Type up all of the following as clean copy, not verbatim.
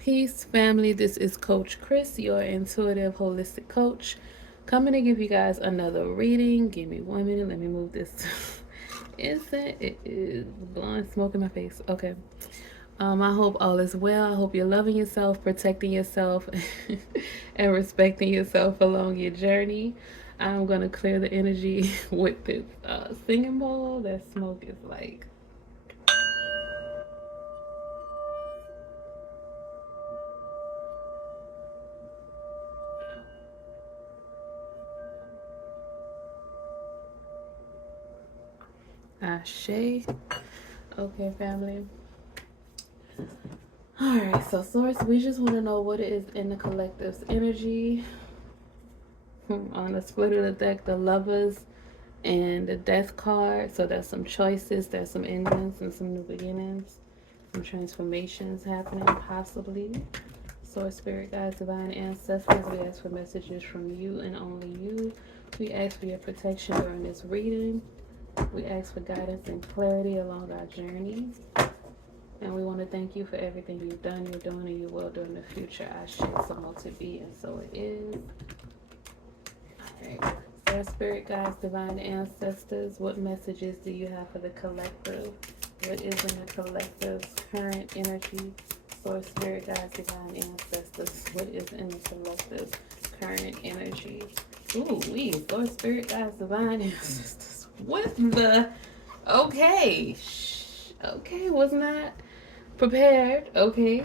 Peace, family. This is Coach Chris, your intuitive holistic coach, coming to give you guys another reading. Give me 1 minute. Let me move this incense. It is blowing smoke in my face. Okay. I hope all is well. I hope you're loving yourself, protecting yourself, and respecting yourself along your journey. I'm gonna clear the energy with this singing bowl. That smoke is like Ashe. Okay, family. Alright, so Source, we just want to know what it is in the collective's energy. On the split of the deck, the Lovers and the Death card. So there's some choices, there's some endings and some new beginnings. Some transformations happening, possibly. Source, Spirit Guides, Divine Ancestors, we ask for messages from you and only you. We ask for your protection during this reading. We ask for guidance and clarity along our journey. And we want to thank you for everything you've done, you're doing, and you will do in the future. I share so to be, and so it is. Alright. So, Spirit Guides, Divine Ancestors, what messages do you have for the collective? What is in the collective's current energy? Source, Spirit Guides, Divine Ancestors, what is in the collective's current energy? Ooh, Source, Spirit Guides, Divine Ancestors. What the? Okay. Okay, was not prepared. Okay.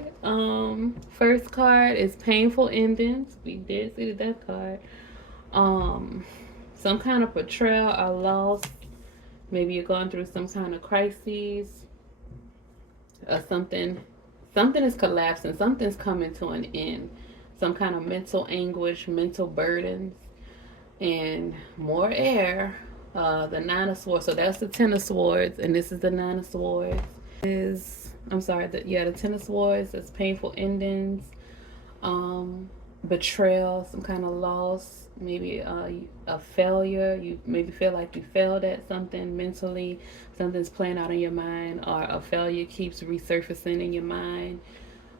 First card is painful endings. We did see the death card. Some kind of betrayal or loss. Maybe you're going through some kind of crises or something. Something is collapsing. Something's coming to an end. Some kind of mental anguish, mental burdens, and more air. The Nine of Swords. So that's the Ten of Swords, and this is the Nine of Swords. The Ten of Swords. It's painful endings, betrayal, some kind of loss, maybe a failure. You maybe feel like you failed at something mentally. Something's playing out in your mind, or a failure keeps resurfacing in your mind.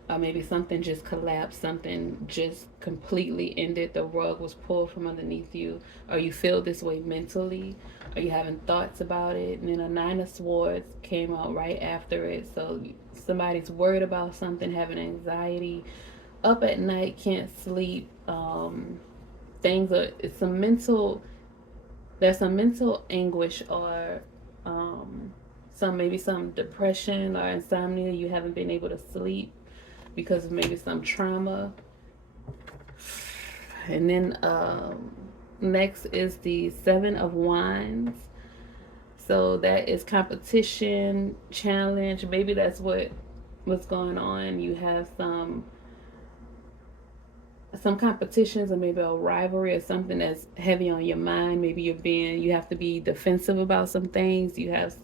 Or maybe something just collapsed, something just completely ended, the rug was pulled from underneath you, or you feel this way mentally, or you having thoughts about it. And then a Nine of Swords came out right after it. So somebody's worried about something, having anxiety, up at night, can't sleep. There's some mental anguish, or some depression or insomnia. You haven't been able to sleep because of maybe some trauma. And then next is the Seven of Wands. So that is competition, challenge. Maybe that's what's going on. You have some competitions, or maybe a rivalry, or something that's heavy on your mind. Maybe you have to be defensive about some things. You have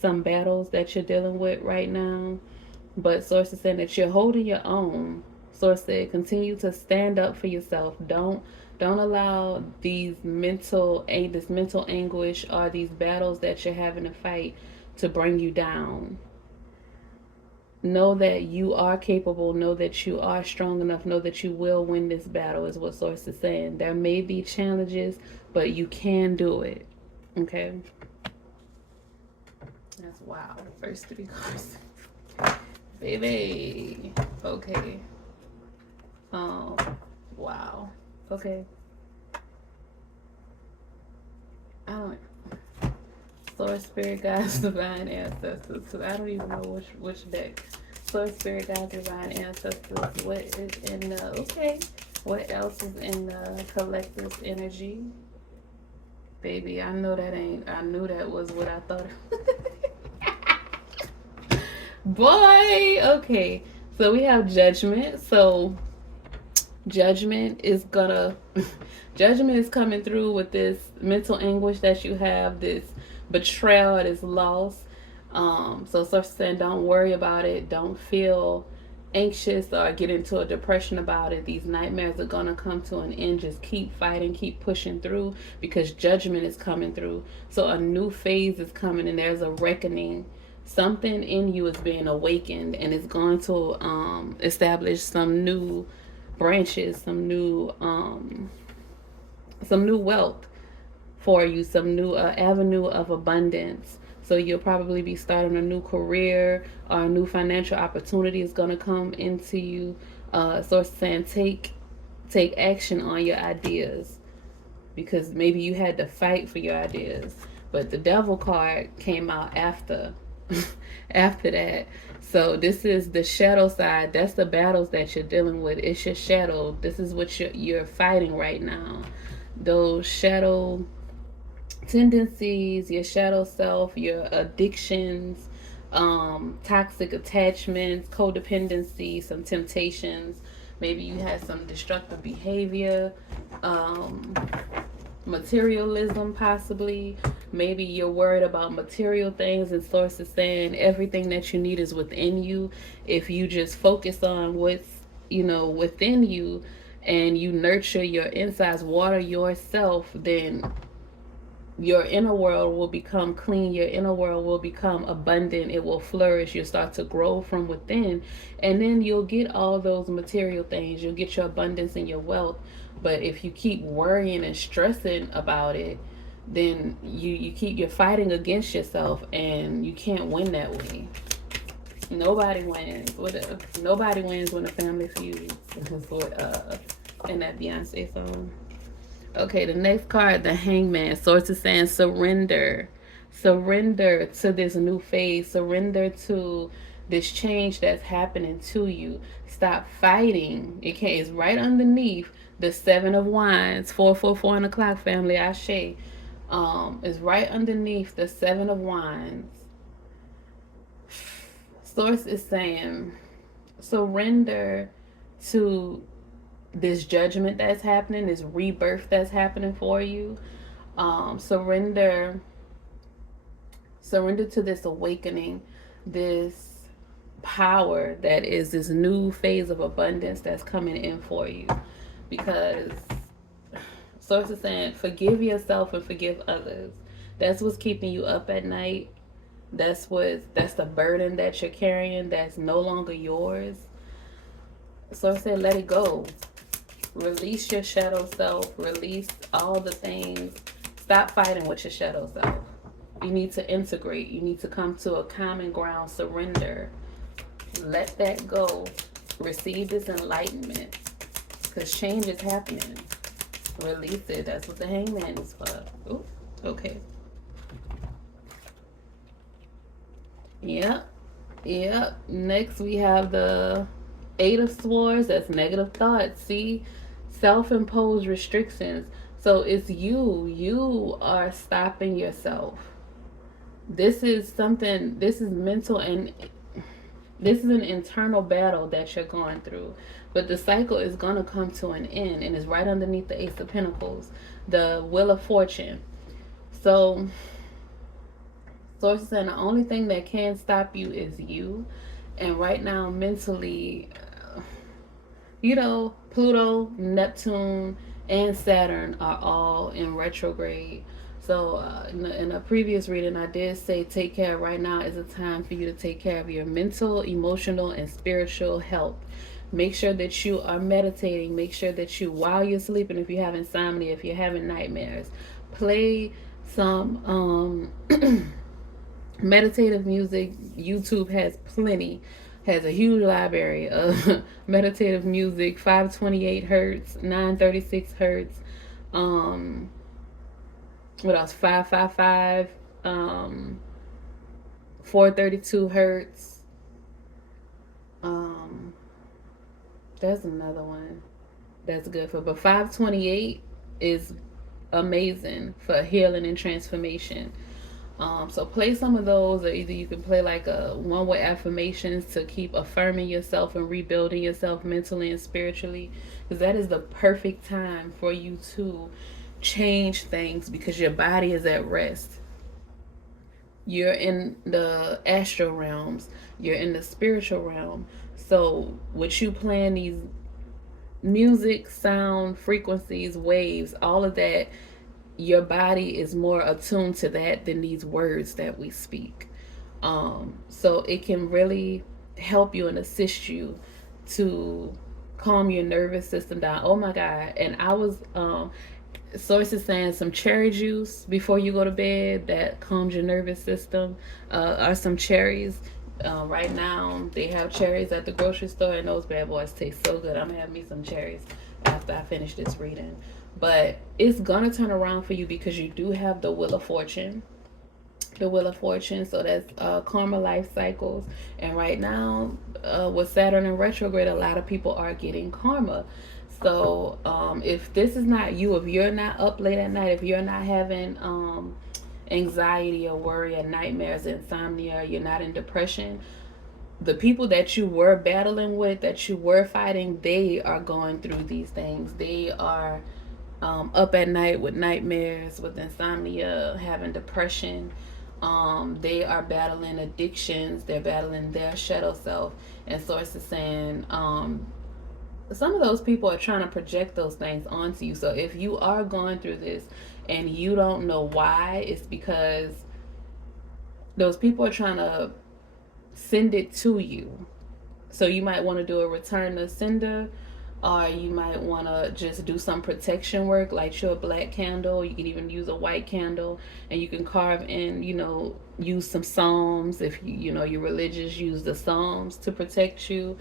some battles that you're dealing with right now. But Source is saying that you're holding your own. Source said, continue to stand up for yourself. Don't allow this mental anguish or these battles that you're having to fight to bring you down. Know that you are capable. Know that you are strong enough. Know that you will win this battle, is what Source is saying. There may be challenges, but you can do it. Okay? That's wow. First 3 cards. Baby. Okay. Wow. Okay. Source, Spirit, Guides, Divine Ancestors. So I don't even know which deck. Source, Spirit, Guides, Divine Ancestors. What is in the... Okay. What else is in the collective's energy? Baby, I knew that was what I thought. Boy, okay. So we have Judgment. So Judgment is coming through with this mental anguish that you have, this betrayal, this loss. So Source saying, don't worry about it. Don't feel anxious or get into a depression about it. These nightmares are gonna come to an end. Just keep fighting, keep pushing through, because Judgment is coming through. So a new phase is coming, and there's a reckoning something in you is being awakened, and it's going to establish some new branches, some new wealth for you, some new avenue of abundance. So you'll probably be starting a new career, or a new financial opportunity is going to come into you. So it's saying take action on your ideas, because maybe you had to fight for your ideas, but the devil card came out after after that. So this is the shadow side. That's the battles that you're dealing with. It's your shadow. This is what you're fighting right now. Those shadow tendencies, your shadow self, your addictions, toxic attachments, codependency, some temptations. Maybe you had some destructive behavior, um, materialism, possibly. Maybe you're worried about material things, and source is saying everything that you need is within you. If you just focus on what's, within you, and you nurture your insides, water yourself, then your inner world will become clean, your inner world will become abundant, it will flourish, you'll start to grow from within, and then you'll get all those material things, you'll get your abundance and your wealth. But if you keep worrying and stressing about it, then you're fighting against yourself, and you can't win that way. Nobody wins. Nobody wins when a family feuds. In that Beyonce song. Okay, the next card, the Hangman. Source is saying surrender. Surrender to this new phase. Surrender to this change that's happening to you. Stop fighting. It's right underneath the Seven of Wands. 444 on the clock, family. Ashe. Is right underneath the Seven of Wands. Source is saying surrender to this judgment that's happening, this rebirth that's happening for you. Surrender to this awakening, this power that is this new phase of abundance that's coming in for you. Because source is saying forgive yourself and forgive others. That's what's keeping you up at night. That's the burden that you're carrying that's no longer yours. Source said let it go. Release your shadow self. Release all the things. Stop fighting with your shadow self. You need to integrate. You need to come to a common ground. Surrender. Let that go. Receive this enlightenment. Because change is happening. Release it. That's what the Hangman is for. Ooh, okay. Yep. Next we have the Eight of Swords. That's negative thoughts. See? Self-imposed restrictions. So it's you are stopping yourself. This is mental, and this is an internal battle that you're going through. But the cycle is going to come to an end, and it's right underneath the Ace of Pentacles, the Wheel of Fortune. So source is saying the only thing that can stop you is you. And right now mentally, Pluto, Neptune, and Saturn are all in retrograde. So in a previous reading, I did say take care. Right now is a time for you to take care of your mental, emotional, and spiritual health. Make sure that you are meditating. Make sure that while you're sleeping, if you have insomnia, if you're having nightmares, play some meditative music. YouTube has a huge library of meditative music. 528 hertz, 936 hertz, what else, 555, 432 hertz. That's another one that's good for, but 528 is amazing for healing and transformation. So play some of those, or either you can play like a one-way affirmations to keep affirming yourself and rebuilding yourself mentally and spiritually, because that is the perfect time for you to change things, because your body is at rest. You're in the astral realms, you're in the spiritual realm. So with you playing these music, sound, frequencies, waves, all of that, your body is more attuned to that than these words that we speak. So it can really help you and assist you to calm your nervous system down. Oh my God. And I was sources saying some cherry juice before you go to bed that calms your nervous system, or some cherries. Right now they have cherries at the grocery store, and those bad boys taste so good. I'm gonna have me some cherries after I finish this reading. But it's gonna turn around for you because you do have the Wheel of Fortune. The Wheel of Fortune, so that's karma life cycles. And right now, with Saturn in retrograde, a lot of people are getting karma. So if this is not you, if you're not up late at night, if you're not having anxiety or worry or nightmares, insomnia, you're not in depression, the people that you were battling with, that you were fighting, they are going through these things. They are up at night with nightmares, with insomnia, having depression. They are battling addictions. They're battling their shadow self. And Source is saying some of those people are trying to project those things onto you. So if you are going through this and you don't know why, it's because those people are trying to send it to you. So you might want to do a return to sender, or you might want to just do some protection work, light you a black candle. You can even use a white candle, and you can carve in, use some psalms. If you're religious, use the psalms to protect you.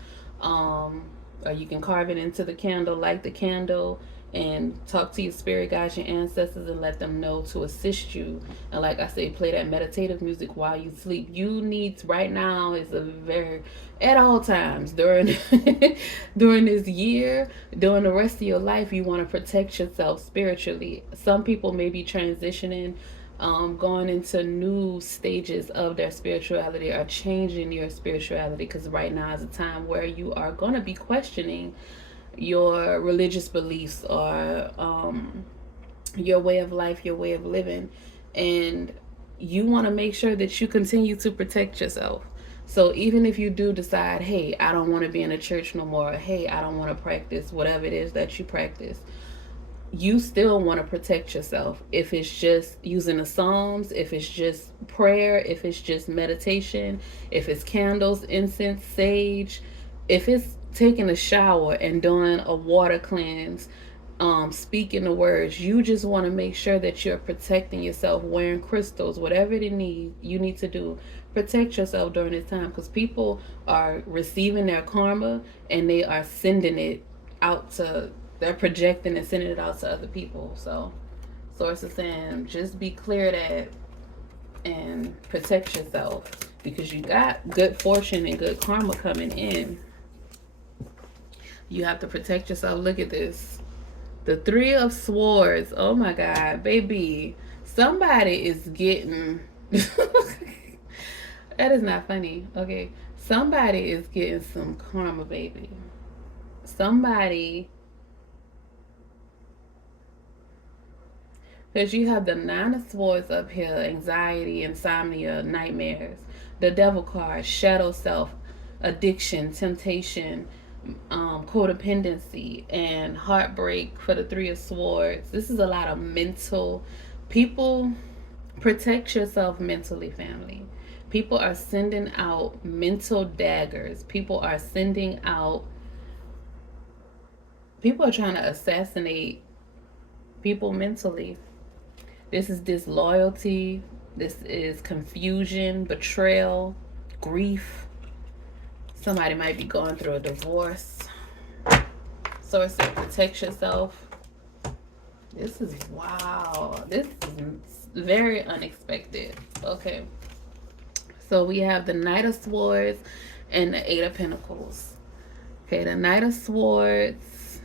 Or you can carve it into the candle, light the candle, and talk to your spirit guides, your ancestors, and let them know to assist you. And like I say, play that meditative music while you sleep. You need right now is a very at all times during during this year, during the rest of your life, you want to protect yourself spiritually. Some people may be transitioning, going into new stages of their spirituality, or changing your spirituality, because right now is a time where you are going to be questioning your religious beliefs, or your way of life, your way of living. And you want to make sure that you continue to protect yourself. So even if you do decide, hey, I don't want to be in a church no more, or, hey, I don't want to practice whatever it is that you practice, you still want to protect yourself. If it's just using the Psalms, if it's just prayer, if it's just meditation, if it's candles, incense, sage, if it's taking a shower and doing a water cleanse, speaking the words, you just want to make sure that you're protecting yourself, wearing crystals, whatever you need to do. Protect yourself during this time, because people are receiving their karma and they are sending it out to, they're projecting and sending it out to other people. So Source is saying just be clear that and protect yourself, because you got good fortune and good karma coming in. You have to protect yourself. Look at this. The Three of Swords. Oh my God, baby. Somebody is getting that is not funny. Okay. Somebody is getting some karma, baby. Somebody, because you have the Nine of Swords up here, anxiety, insomnia, nightmares. The Devil card, shadow self, addiction, temptation, codependency, and heartbreak for the Three of Swords. This is a lot of mental. People, protect yourself mentally, family. People are sending out mental daggers. People are trying to assassinate people mentally. This is disloyalty. This is confusion, betrayal, grief. Somebody might be going through a divorce. So it's to protect yourself. This is wow. This is very unexpected. Okay. So we have the Knight of Swords and the Eight of Pentacles. Okay, the Knight of Swords,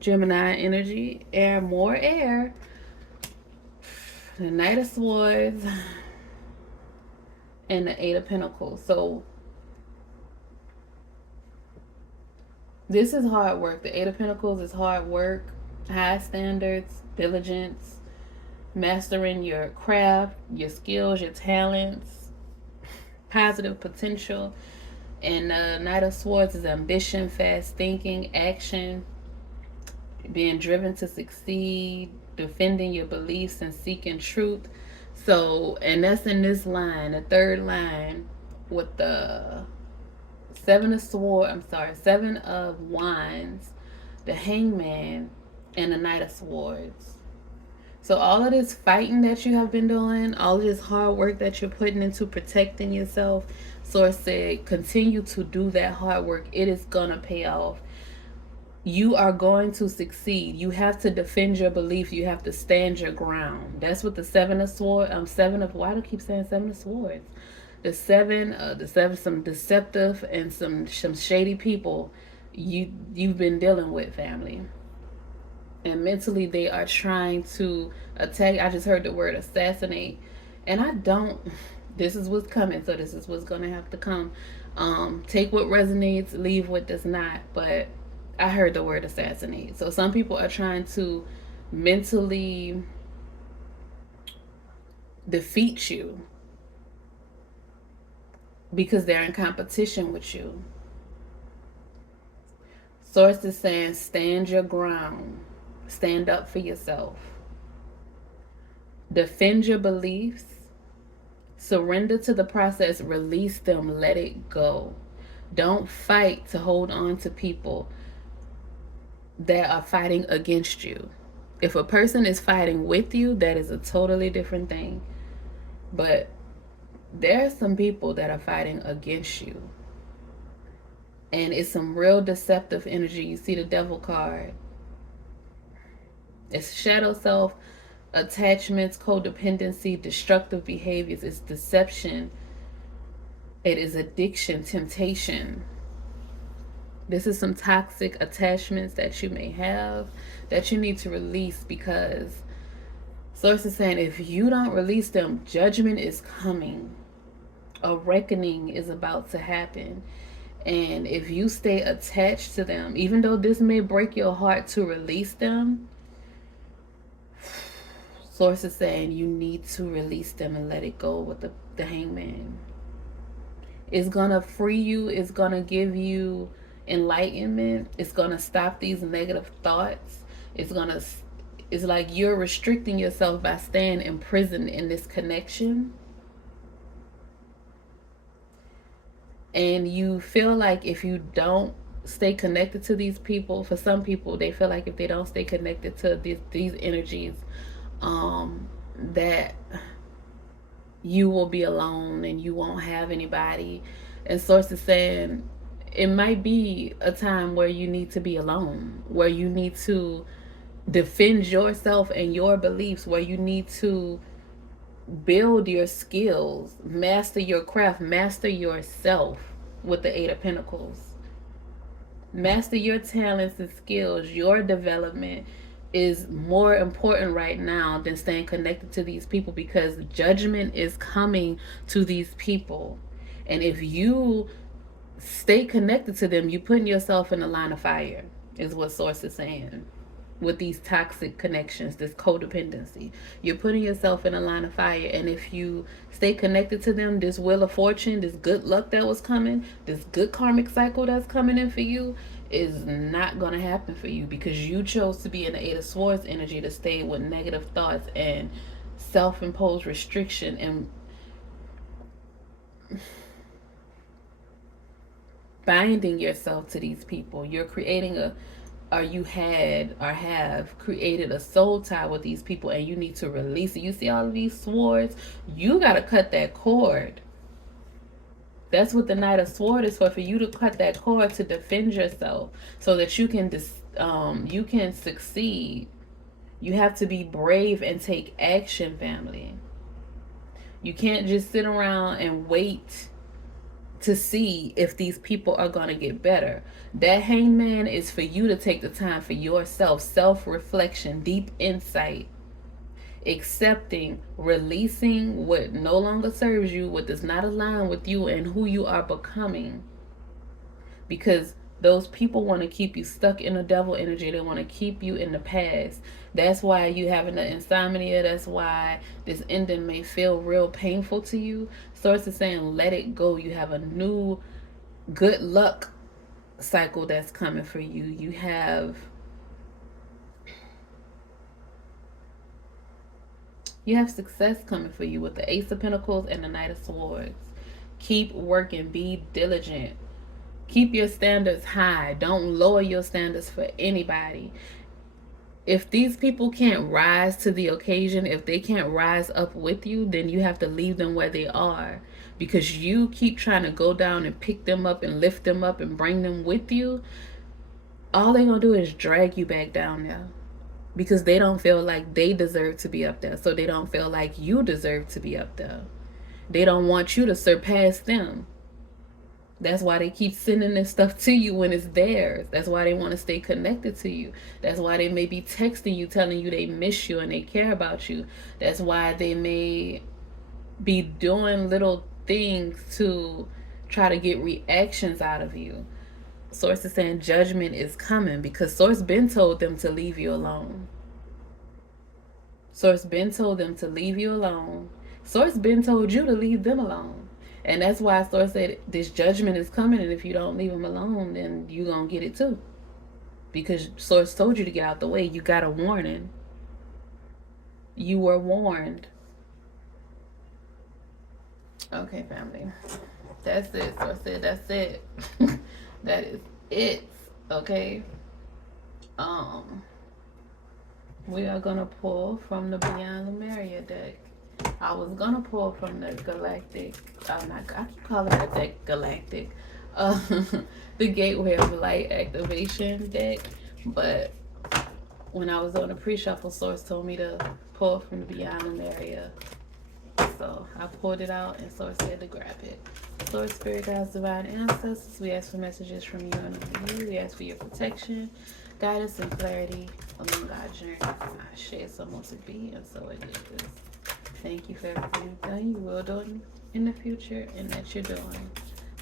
Gemini energy, air, more air. The Knight of Swords and the Eight of Pentacles. So this is hard work. The Eight of Pentacles is hard work, high standards, diligence, mastering your craft, your skills, your talents, positive potential. And the Knight of Swords is ambition, fast thinking, action, being driven to succeed, defending your beliefs and seeking truth. So, and that's in this line, the third line with the seven of swords, I'm sorry, seven of wands, the hangman, and the knight of swords. So all of this fighting that you have been doing, all of this hard work that you're putting into protecting yourself, Source said, continue to do that hard work. It is gonna pay off. You are going to succeed. You have to defend your belief. You have to stand your ground. That's what the seven of swords. Seven of, why do I keep saying seven of swords? The seven, some deceptive and some shady people you've been dealing with, family. And mentally they are trying to attack. I just heard the word assassinate, and I don't. This is what's coming, so this is what's gonna have to come. Take what resonates, leave what does not. But I heard the word assassinate. So some people are trying to mentally defeat you because they're in competition with you. Source is saying stand your ground, stand up for yourself, defend your beliefs, surrender to the process, release them, let it go. Don't fight to hold on to people that are fighting against you. If a person is fighting with you, that is a totally different thing. But there are some people that are fighting against you. And it's some real deceptive energy. You see the devil card. It's shadow self, attachments, codependency, destructive behaviors. It's deception. It is addiction, temptation. This is some toxic attachments that you may have that you need to release, because Source is saying if you don't release them, judgment is coming. A reckoning is about to happen. And if you stay attached to them, even though this may break your heart to release them, Source is saying you need to release them and let it go with the hangman. It's going to free you. It's going to give you enlightenment. It's going to stop these negative thoughts. It's like you're restricting yourself by staying imprisoned in this connection. And you feel like if you don't stay connected to these people, for some people, they feel like if they don't stay connected to these energies, that you will be alone and you won't have anybody. And Source is saying it might be a time where you need to be alone, where you need to defend yourself and your beliefs, where you need to build your skills, master your craft, master yourself with the Eight of Pentacles. Master your talents and skills. Your development is more important right now than staying connected to these people, because judgment is coming to these people. And if you stay connected to them, you're putting yourself in a line of fire, is what Source is saying. With these toxic connections, this codependency, you're putting yourself in a line of fire. And if you stay connected to them, this wheel of fortune, this good luck that was coming, this good karmic cycle that's coming in for you, is not going to happen for you, because you chose to be in the Eight of Swords energy, to stay with negative thoughts and self-imposed restriction and binding yourself to these people. You're creating or you had or have created a soul tie with these people, and you need to release it. You see all of these swords? You got to cut that cord. That's what the Knight of Swords is for you to cut that cord, to defend yourself so that you can succeed. You have to be brave and take action, family. You can't just sit around and wait to see if these people are going to get better. That hangman is for you to take the time for yourself, self-reflection, deep insight, accepting, releasing what no longer serves you, what does not align with you and who you are becoming. Because those people want to keep you stuck in the devil energy. They want to keep you in the past. That's why you having the insomnia. That's why this ending may feel real painful to you. Source is saying let it go. You have a new good luck cycle that's coming for you. You have You have success coming for you with the Ace of Pentacles and the Knight of Swords. Keep working. Be diligent. Keep your standards high. Don't lower your standards for anybody. If these people can't rise to the occasion, if they can't rise up with you, then you have to leave them where they are, because you keep trying to go down and pick them up and lift them up and bring them with you. All they're gonna do is drag you back down there, because they don't feel like they deserve to be up there, so they don't feel like you deserve to be up there. They don't want you to surpass them. That's why they keep sending this stuff to you when it's theirs. That's why they want to stay connected to you. That's why they may be texting you, telling you they miss you and they care about you. That's why they may be doing little things to try to get reactions out of you. Source is saying judgment is coming, because Source been told them to leave you alone. Source been told them to leave you alone. Source been told you to leave them alone. And that's why Source said this judgment is coming, and if you don't leave them alone, then you gonna get it too. Because Source told you to get out the way. You got a warning. You were warned. Okay, family. That's it. Source said that's it. That is it. Okay. We are gonna pull from the Beyond Lemuria deck. I was gonna pull from the Galactic. I keep calling that deck Galactic. Uh, the Gateway of Light activation deck. But when I was on the pre-shuffle, Source told me to pull from the Beyond Lemuria. So I pulled it out, and Source said to grab it. Source, Spirit, Guides, Divine Ancestors, we ask for messages from you and only you. We ask for your protection, guidance, and clarity along our journey. I share someone to be, and so it is. Thank you for everything you've done, you will do in the future, and that you're doing.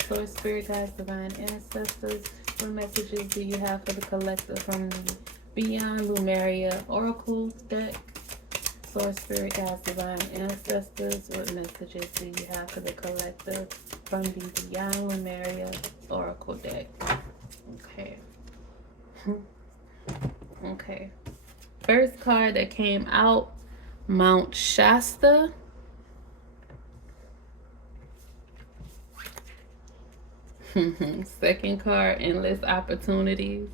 Source, Spirit, Guides, Divine Ancestors, what messages do you have for the collective from the Beyond Lemuria Oracle deck? Source, Spirit, Guides, Divine Ancestors, what messages do you have for the collective from the Beyond Lemuria Oracle deck? Okay. Okay. First card that came out, Mount Shasta. Second card, Endless Opportunities.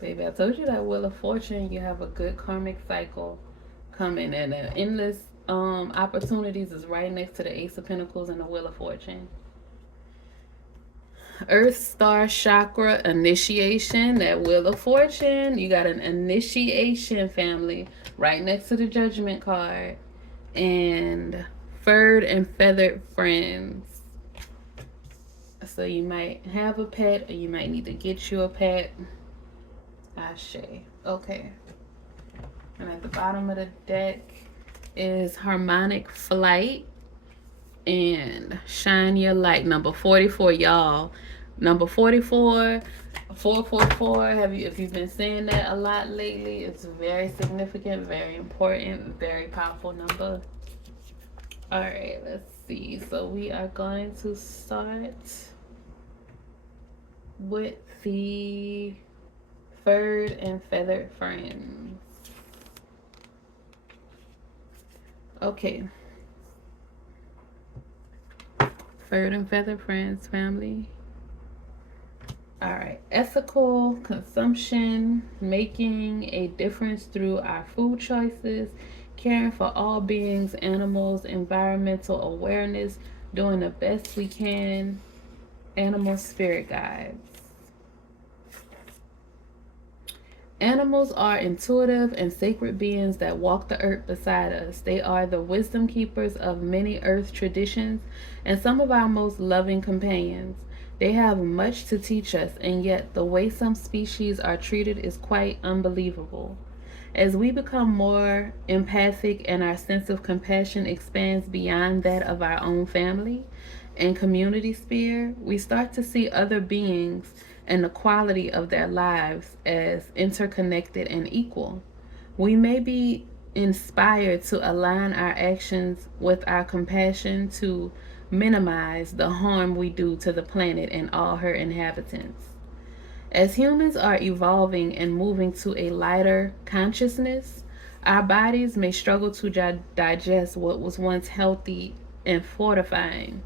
Baby, I told you that Wheel of Fortune, you have a good karmic cycle coming, and the endless opportunities is right next to the Ace of Pentacles and the Wheel of Fortune. Earth Star Chakra Initiation, that Wheel of Fortune, you got an initiation, family, right next to the Judgment card. And Furred and Feathered Friends. So you might have a pet, or you might need to get you a pet. Ashe. Okay. And at the bottom of the deck is Harmonic Flight and Shine Your Light, number 44, y'all. Number 44, 444. If you've been saying that a lot lately, it's very significant, very important, very powerful number. All right, let's see. So we are going to start with the Furred and Feathered Friends. Okay. Furred and Feathered Friends, family. All right. Ethical consumption, making a difference through our food choices, caring for all beings, animals, environmental awareness, doing the best we can, animal spirit guides. Animals are intuitive and sacred beings that walk the earth beside us. They are the wisdom keepers of many earth traditions and some of our most loving companions. They have much to teach us, and yet the way some species are treated is quite unbelievable. As we become more empathic and our sense of compassion expands beyond that of our own family and community sphere, we start to see other beings and the quality of their lives as interconnected and equal. We may be inspired to align our actions with our compassion to minimize the harm we do to the planet and all her inhabitants. As humans are evolving and moving to a lighter consciousness, Our bodies may struggle to digest what was once healthy and fortifying.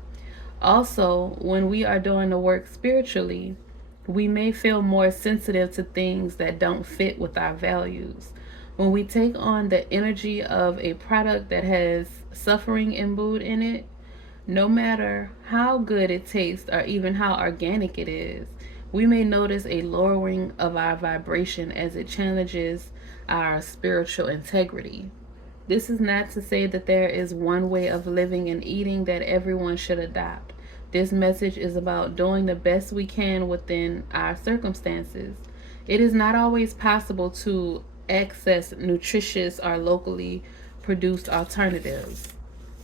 Also, when we are doing the work spiritually, we may feel more sensitive to things that don't fit with our values. When we take on the energy of a product that has suffering imbued in it, no matter how good it tastes or even how organic it is, we may notice a lowering of our vibration as it challenges our spiritual integrity. This is not to say that there is one way of living and eating that everyone should adopt. This message is about doing the best we can within our circumstances. It is not always possible to access nutritious or locally produced alternatives.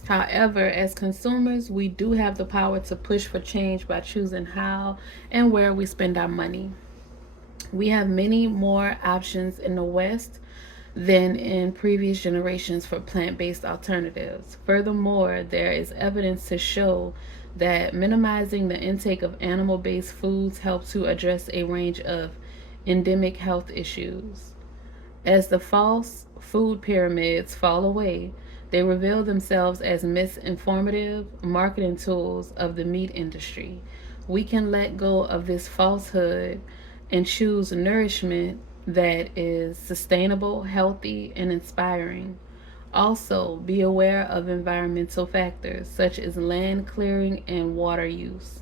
However, as consumers, we do have the power to push for change by choosing how and where we spend our money. We have many more options in the West than in previous generations for plant based alternatives. Furthermore, there is evidence to show that minimizing the intake of animal based foods helps to address a range of endemic health issues. As the false food pyramids fall away, they reveal themselves as misinformative marketing tools of the meat industry. We can let go of this falsehood and choose nourishment that is sustainable, healthy, and inspiring. Also, be aware of environmental factors such as land clearing and water use.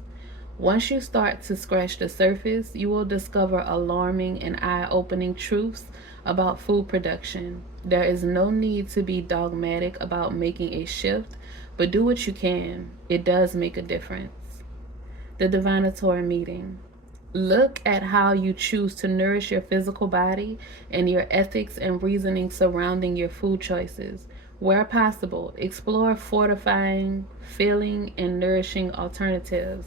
Once you start to scratch the surface, you will discover alarming and eye opening truths about food production. There is no need to be dogmatic about making a shift, but do what you can. It does make a difference. The divinatory meeting. Look at how you choose to nourish your physical body and your ethics and reasoning surrounding your food choices. Where possible, explore fortifying, filling, and nourishing alternatives.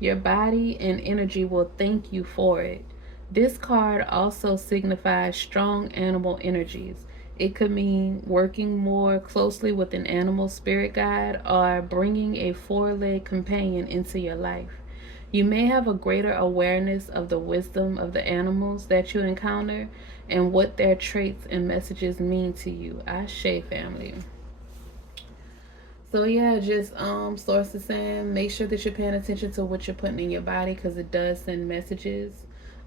Your body and energy will thank you for it. This card also signifies strong animal energies. It could mean working more closely with an animal spirit guide or bringing a four-legged companion into your life. You may have a greater awareness of the wisdom of the animals that you encounter and what their traits and messages mean to you. Ashe, family. So yeah, just sources saying make sure that you're paying attention to what you're putting in your body because it does send messages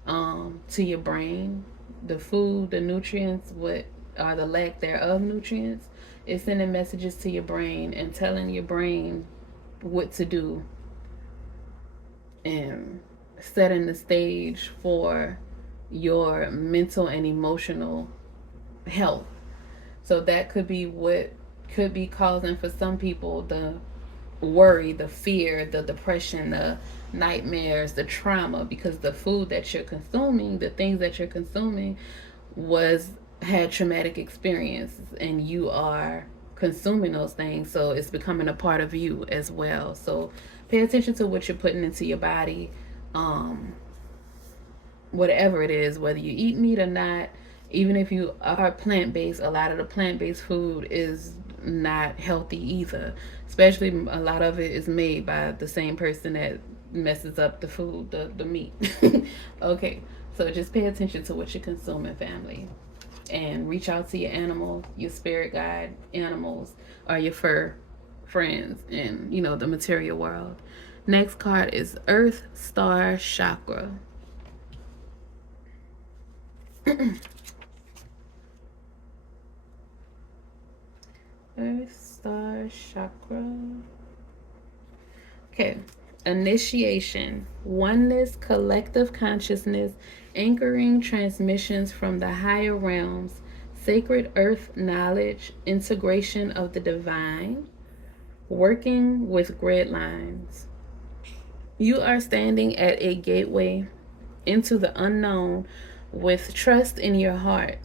to your brain. The food, the nutrients, what are the lack thereof nutrients, it's sending messages to your brain and telling your brain what to do and setting the stage for your mental and emotional health. So that could be what could be causing for some people the worry, the fear, the depression, the nightmares, the trauma, because the food that you're consuming, the things that you're consuming was had traumatic experiences and you are consuming those things, so it's becoming a part of you as well. So pay attention to what you're putting into your body, um whatever it is, whether you eat meat or not. Even if you are plant-based, a lot of the plant-based food is not healthy either, especially a lot of it is made by the same person that messes up the food, the meat. Okay, so just pay attention to what you're consuming, family, and reach out to your animal, your spirit guide animals, or your fur friends in the material world. Next card is Earth Star Chakra. Earth Star Chakra. Okay. Initiation, oneness, collective consciousness, anchoring transmissions from the higher realms, sacred earth knowledge, integration of the divine, working with grid lines. You are standing at a gateway into the unknown with trust in your heart,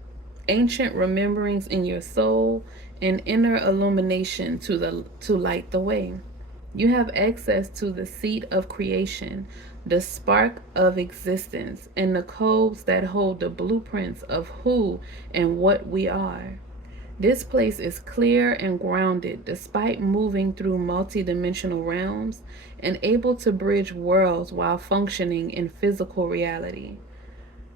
ancient rememberings in your soul, and inner illumination to light the way. You have access to the seat of creation, the spark of existence, and the codes that hold the blueprints of who and what we are. This place is clear and grounded despite moving through multidimensional realms and able to bridge worlds while functioning in physical reality.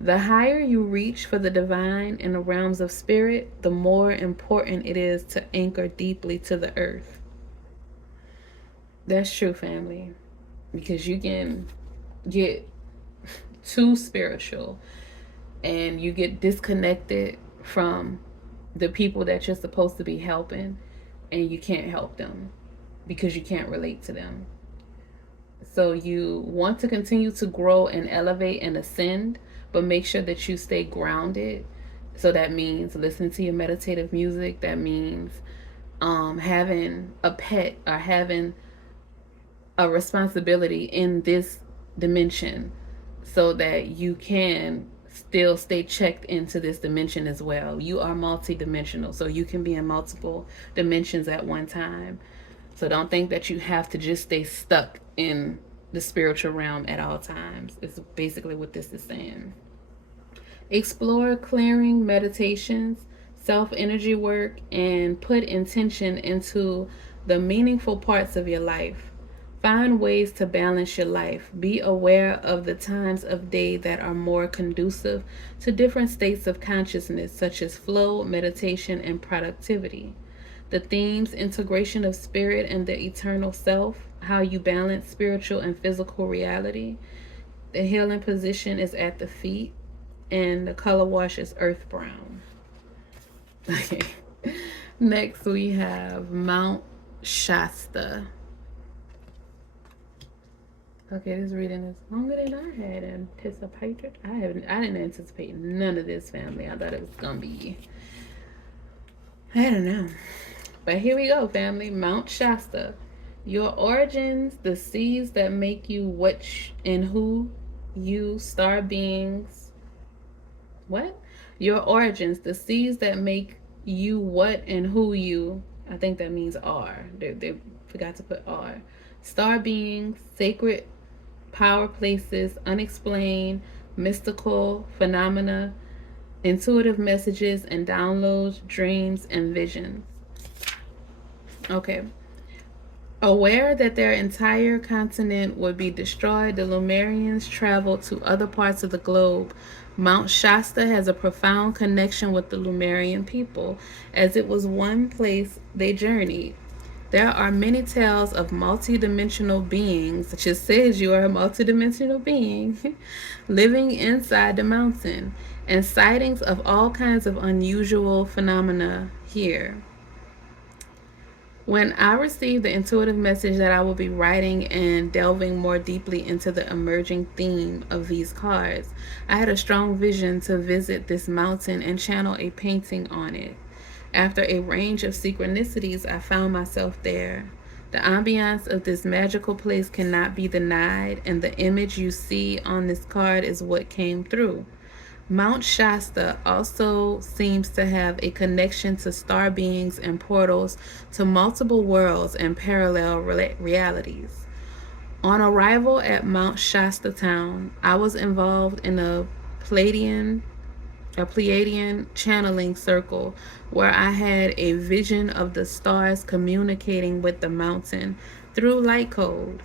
The higher you reach for the divine in the realms of spirit, the more important it is to anchor deeply to the earth. That's true, family. Because you can get too spiritual and you get disconnected from the people that you're supposed to be helping, and you can't help them because you can't relate to them. So you want to continue to grow and elevate and ascend, but make sure that you stay grounded. So that means listening to your meditative music. That means having a pet or having a responsibility in this dimension so that you can still stay checked into this dimension as well. You are multi-dimensional, so you can be in multiple dimensions at one time. So don't think that you have to just stay stuck in the spiritual realm at all times. It's basically what this is saying. Explore clearing meditations, self energy work, and put intention into the meaningful parts of your life. Find ways to balance your life. Be aware of the times of day that are more conducive to different states of consciousness, such as flow, meditation, and productivity. The themes: integration of spirit and the eternal self, how you balance spiritual and physical reality. The healing position is at the feet, and the color wash is earth brown. Okay. Next we have Mount Shasta. Okay, this reading is longer than I had anticipated. I didn't anticipate none of this, family. I thought it was gonna be, I don't know. But here we go, family. Mount Shasta. Your origins, the seeds that make you what and who you, star beings. What? Your origins, the seeds that make you what and who you. I think that means are. They forgot to put are. Star beings, sacred power places, unexplained, mystical phenomena, intuitive messages and downloads, dreams, and visions. Okay. Aware that their entire continent would be destroyed, the Lemurians traveled to other parts of the globe. Mount Shasta has a profound connection with the Lemurian people, as it was one place they journeyed. There are many tales of multidimensional beings, which just says you are a multidimensional being, living inside the mountain, and sightings of all kinds of unusual phenomena here. When I received the intuitive message that I will be writing and delving more deeply into the emerging theme of these cards, I had a strong vision to visit this mountain and channel a painting on it. After a range of synchronicities, I found myself there. The ambiance of this magical place cannot be denied, and the image you see on this card is what came through. Mount Shasta also seems to have a connection to star beings and portals to multiple worlds and parallel realities. On arrival at Mount Shasta town, I was involved in a Pleiadian channeling circle where I had a vision of the stars communicating with the mountain through light code,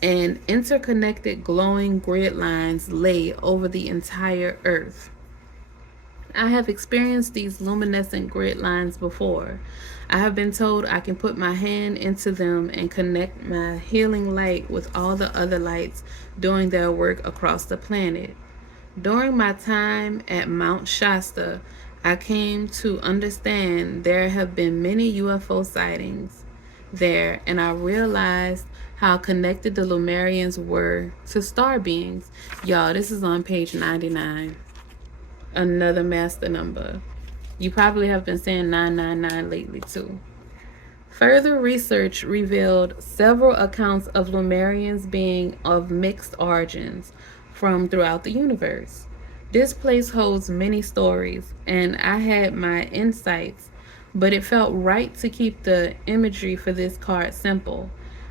and interconnected glowing grid lines lay over the entire earth. I have experienced these luminescent grid lines before. I have been told I can put my hand into them and connect my healing light with all the other lights doing their work across the planet. During my time at Mount Shasta, I came to understand there have been many UFO sightings there, and I realized how connected the Lemurians were to star beings. Y'all, this is on page 99. Another master number. You probably have been saying 999 lately too. Further research revealed several accounts of Lemurians being of mixed origins from throughout the universe. This place holds many stories, and I had my insights, but it felt right to keep the imagery for this card simple.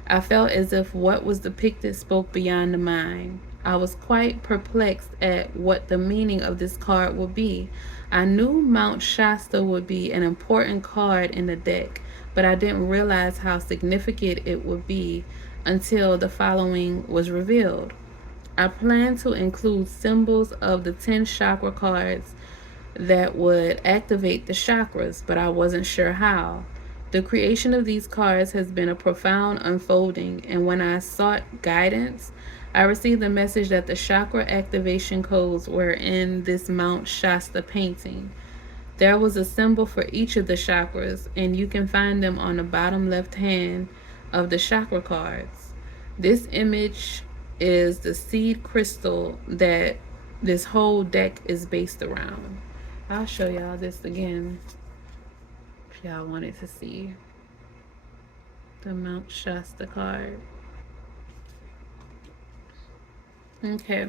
I felt as if what was depicted spoke beyond the mind. I was quite perplexed at what the meaning of this card would be. I knew Mount Shasta would be an important card in the deck, but I didn't realize how significant it would be until the following was revealed. I plan to include symbols of the 10 chakra cards that would activate the chakras, but I wasn't sure how. The creation of these cards has been a profound unfolding, and when I sought guidance, I received the message that the chakra activation codes were in this Mount Shasta painting. There was a symbol for each of the chakras, and you can find them on the bottom left hand of the chakra cards. This image is the seed crystal that this whole deck is based around. I'll show y'all this again if y'all wanted to see the Mount Shasta card. Okay.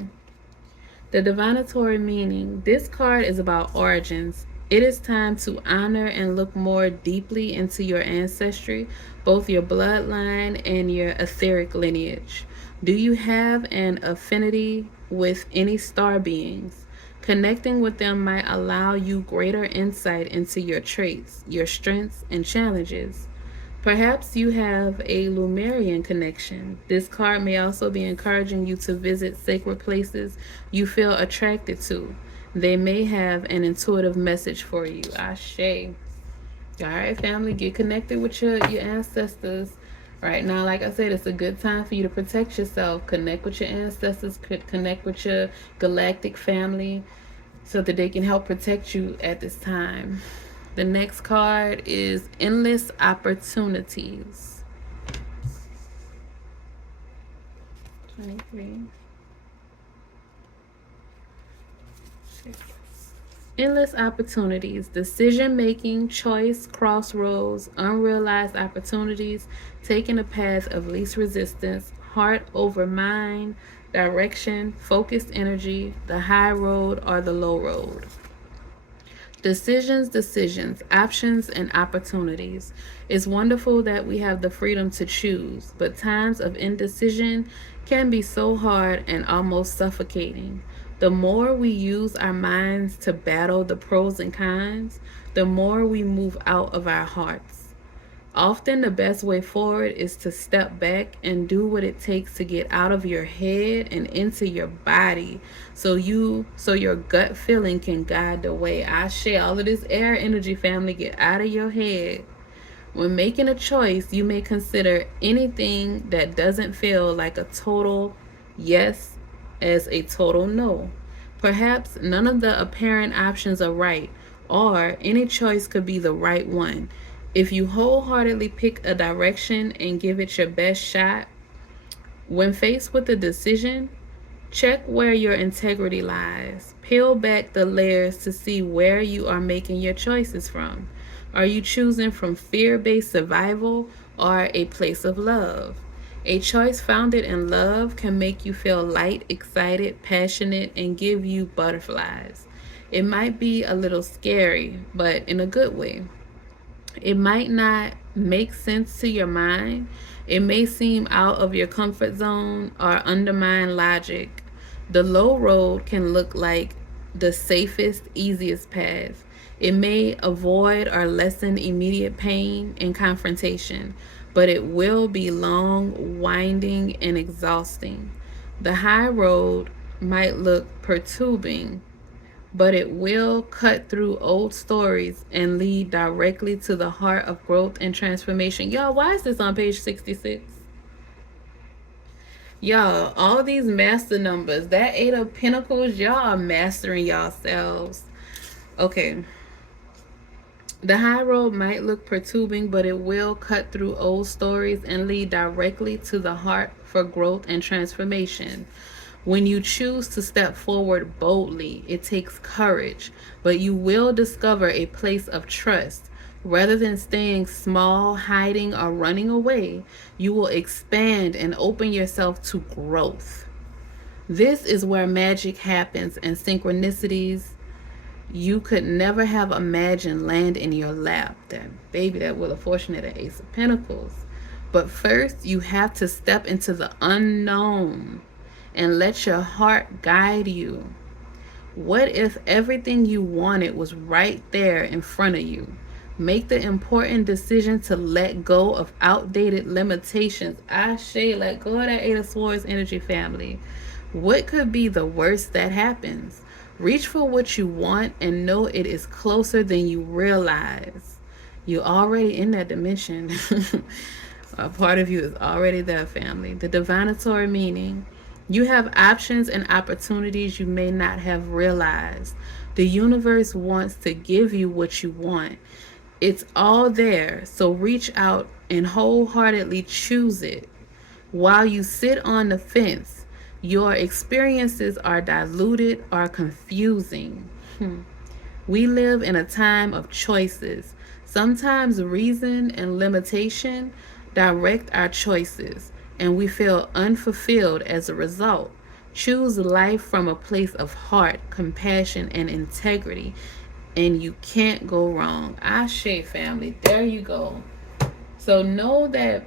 The divinatory meaning. This card is about origins. It is time to honor and look more deeply into your ancestry, both your bloodline and your etheric lineage. Do you have an affinity with any star beings? Connecting with them might allow you greater insight into your traits, your strengths, and challenges. Perhaps you have a Lumerian connection. This card may also be encouraging you to visit sacred places you feel attracted to. They may have an intuitive message for you. Ashe. All right, family, get connected with your ancestors. Right now, like I said, it's a good time for you to protect yourself. Connect with your ancestors, connect with your galactic family so that they can help protect you at this time. The next card is Endless Opportunities. 23. Endless opportunities, decision making, choice, crossroads, unrealized opportunities, taking a path of least resistance, heart over mind, direction, focused energy, the high road or the low road. Decisions, options, and opportunities. It's wonderful that we have the freedom to choose, but times of indecision can be so hard and almost suffocating. The more we use our minds to battle the pros and cons, the more we move out of our hearts. Often the best way forward is to step back and do what it takes to get out of your head and into your body so your gut feeling can guide the way. I share all of this air energy, family. Get out of your head. When making a choice, you may consider anything that doesn't feel like a total yes as a total no. Perhaps none of the apparent options are right, or any choice could be the right one. If you wholeheartedly pick a direction and give it your best shot, when faced with a decision, check where your integrity lies. Peel back the layers to see where you are making your choices from. Are you choosing from fear-based survival or a place of love? A choice founded in love can make you feel light, excited, passionate, and give you butterflies. It might be a little scary, but in a good way. It might not make sense to your mind. It may seem out of your comfort zone or undermine logic. The low road can look like the safest, easiest path. It may avoid or lessen immediate pain and confrontation, but it will be long, winding, and exhausting. The high road might look perturbing, but it will cut through old stories and lead directly to the heart of growth and transformation. Y'all, why is this on page 66? Y'all, all these master numbers, that Eight of Pentacles, y'all are mastering yourselves. Okay. The high road might look perturbing, but it will cut through old stories and lead directly to the heart for growth and transformation. When you choose to step forward boldly, it takes courage, but you will discover a place of trust. Rather than staying small, hiding, or running away, you will expand and open yourself to growth. This is where magic happens and synchronicities you could never have imagined land in your lap. That baby, that Wheel of Fortune, that Ace of Pentacles. But first, you have to step into the unknown and let your heart guide you. What if everything you wanted was right there in front of you? Make the important decision to let go of outdated limitations. Ashe, let go of that Eight of Swords energy, family. What could be the worst that happens? Reach for what you want and know it is closer than you realize. You're already in that dimension. A part of you is already there, family. The divinatory meaning. You have options and opportunities you may not have realized. The universe wants to give you what you want. It's all there, so reach out and wholeheartedly choose it. While you sit on the fence, your experiences are diluted or confusing. We live in a time of choices. Sometimes reason and limitation direct our choices, and we feel unfulfilled as a result. Choose life from a place of heart, compassion, and integrity, and you can't go wrong. Ashe, family. There you go. So know that,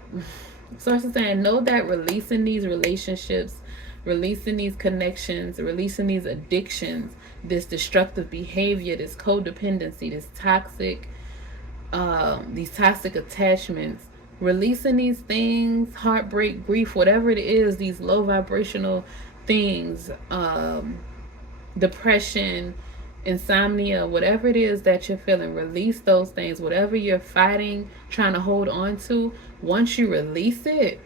source is saying, know that releasing these relationships, releasing these connections, releasing these addictions, this destructive behavior, this codependency, these toxic attachments, releasing these things, heartbreak, grief, whatever it is, these low vibrational things, depression, insomnia, whatever it is that you're feeling, release those things. Whatever you're fighting, trying to hold on to, once you release it,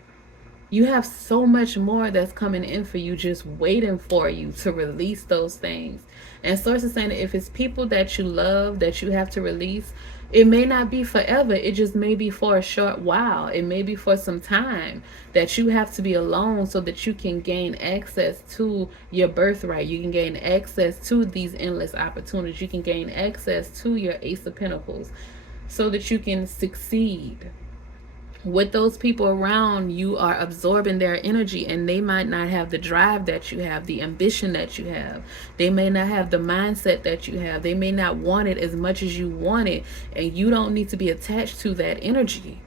you have so much more that's coming in for you, just waiting for you to release those things. And source is saying that if it's people that you love that you have to release, it may not be forever. It just may be for a short while. It may be for some time that you have to be alone so that you can gain access to your birthright. You can gain access to these endless opportunities. You can gain access to your Ace of Pentacles so that you can succeed. With those people around, you are absorbing their energy, and they might not have the drive that you have, the ambition that you have. They may not have the mindset that you have. They may not want it as much as you want it, and you don't need to be attached to that energy.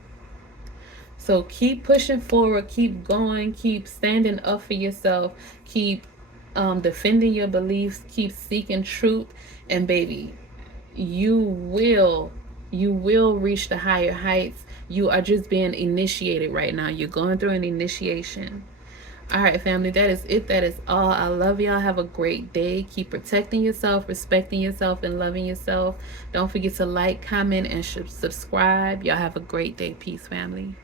So keep pushing forward, keep going, keep standing up for yourself, keep defending your beliefs, keep seeking truth, and baby, you will reach the higher heights. You are just being initiated right now. You're going through an initiation. All right, family, that is it. That is all. I love y'all. Have a great day. Keep protecting yourself, respecting yourself, and loving yourself. Don't forget to like, comment, and subscribe. Y'all have a great day. Peace, family.